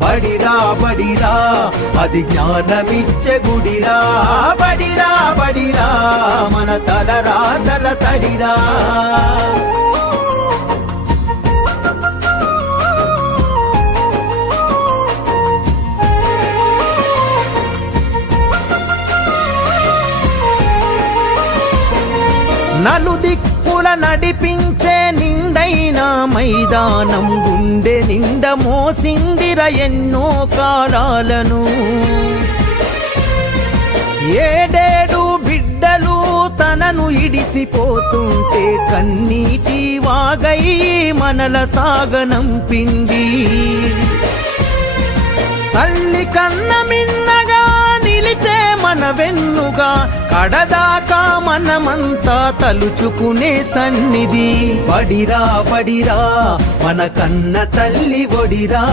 బడిరా బడిరా అది జ్ఞానమిచ్చే గుడిరా బడిరా బడిరా మన తలరా తల తడిరా నలుదిక్కుల నడిపించే నిండైన మైదానం గుండె నిండ మోసిందిర ఎన్నో కాలాలను ఏడేడు బిడ్డలు తనను ఇడిసిపోతుంటే కన్నీటి వాగై మనల సాగనంపింది తల్లి కన్న మిన్నగా నిలిచే మన వెన్నుగా కడదాకా మనమంతా తలుచుకునే సన్నిధి బడిరా బడిరా మన కన్న తల్లి ఒడిరా